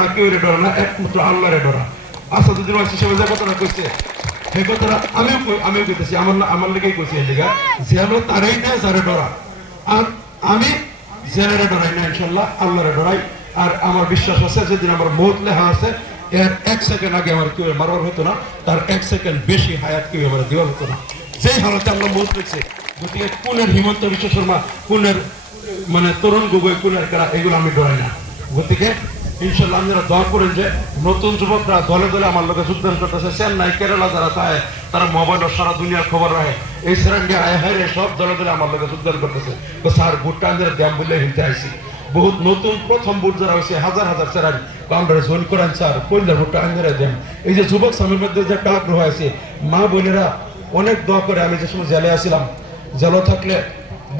না কেউ ডরা না, একমাত্র আল্লাহরে ডরা। আসাদুদ্দিন ওয়াইসি সাহেব যে কথাটা কইছে সেই কথাটা আমিও কইতেছি, আমার লেগেই কইছি এই জায়গা যেন তারাই দেয় যারে ডরা। আর আমি জেনারে ডরাই না, ইনশাল্লাহ আল্লাহরে ডরাই। আর আমার বিশ্বাস আছে যেদিন আমার মৌত লেখা আছে এর 1 সেকেন্ড আগে আমার কেউ মারবার হতো না, তার 1 সেকেন্ড বেশি হায়াত কেউ আমার দেওয়া হতো না। যেই হালতে আমরা মৌত রেখেছি, গতিকে কোনের হিমন্ত বিশ্ব শর্মা, কোনের মানে তরুণ গগৈ, কোনের কারা, এগুলো আমি ডরাই না। গতিকে ইনশাল্লাহ আপনারা দোয়া করেন যে নতুন যুবকরা দলে দলে আমার লোকে যোগদান করতেছে। চেন্নাই, কেরালা যারা চায় তারা মোবাইল সারা দুনিয়ার খবর রাখে, এই সেরেন্ডিয়া আয় সব দলে দলে আমার লোকে যোগদান করতেছে। তো স্যার ভোটটা আমাদের দেম বলে হিলতে আইসি বহুত নতুন প্রথম ভোট যারা হয়েছে হাজার হাজার চেরান কাউন্টারে জয়েন করেন স্যার, পয়লা ভোটটা আঙ্গারে দেন। এই যে যুবক স্বামীর মধ্যে যে একটা আগ্রহ আছে, মা বোনেরা অনেক দোয়া করে। আমি যে সময় জেলে আসছিলাম, জেলে থাকলে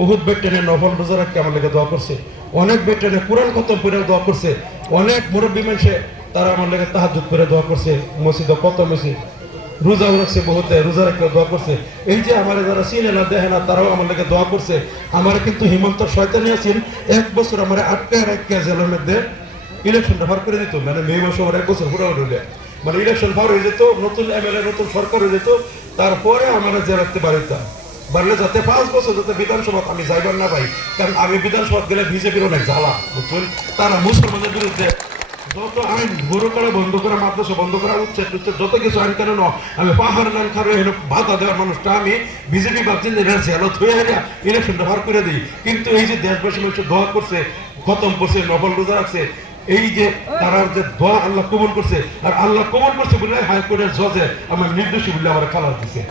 বহুত বেটেনে নফল রোজা রাখতে আমার লেগে দোয়া করছে, অনেক বেটেনে কোরআন খতম করে দোয়া করছে, অনেক মুরব্বী মানুষে তারা আমার লেগে তাহাজ্জুদ করে দোয়া করছে, মসজিদে কত মসজিদ রোজাও রাখছে, বহুতে রোজা রাখতে দোয়া করছে। এই যে আমার যারা চিনে না দেখে না তারাও আমার লেগে দোয়া করছে। আমার কিন্তু হিমন্ত শয়তানি আছেন 1 বছর আমার আটকে জেলের মধ্যে ইলেকশনটা ভার করে দিত, মানে মে মাসে আমার 1 বছর পুরো হলে মানে ইলেকশন ভার হয়ে যেত, নতুন এমএলএ নতুন সরকার হয়ে যেত, তারপরে আমার জেলাতে বাড়িতাম বাড়লে যাতে 5 বছর যাতে বিধানসভা আমি যাইবার না পাই। কারণ আমি বিধানসভা গেলে বিজেপির অনেক জ্বালা, বুঝছেন, তারা মুসলমানদের বিরুদ্ধে যত আইন গরু করা বন্ধ করা, মাদ্রাসা বন্ধ করা, উচ্ছেদ যত কিছু আইন কেন আমি পাহাড় নাম খারো বাধা দেওয়ার মানুষটা আমি বিজেপি ভাবছি জেলত হয়ে ইলেকশনটা ভার করে দিই। কিন্তু এই যে দেশবাসী মানুষ দোয়া করছে, খতম করছে, নফল রোজা রাখছে, এই যে তারা যে দোয়া আল্লাহ কবুল করছে, আর আল্লাহ কবুল করছে বলে হাইকোর্টের জজে আমার নির্দোষী বলে আমার খালাস দিছে।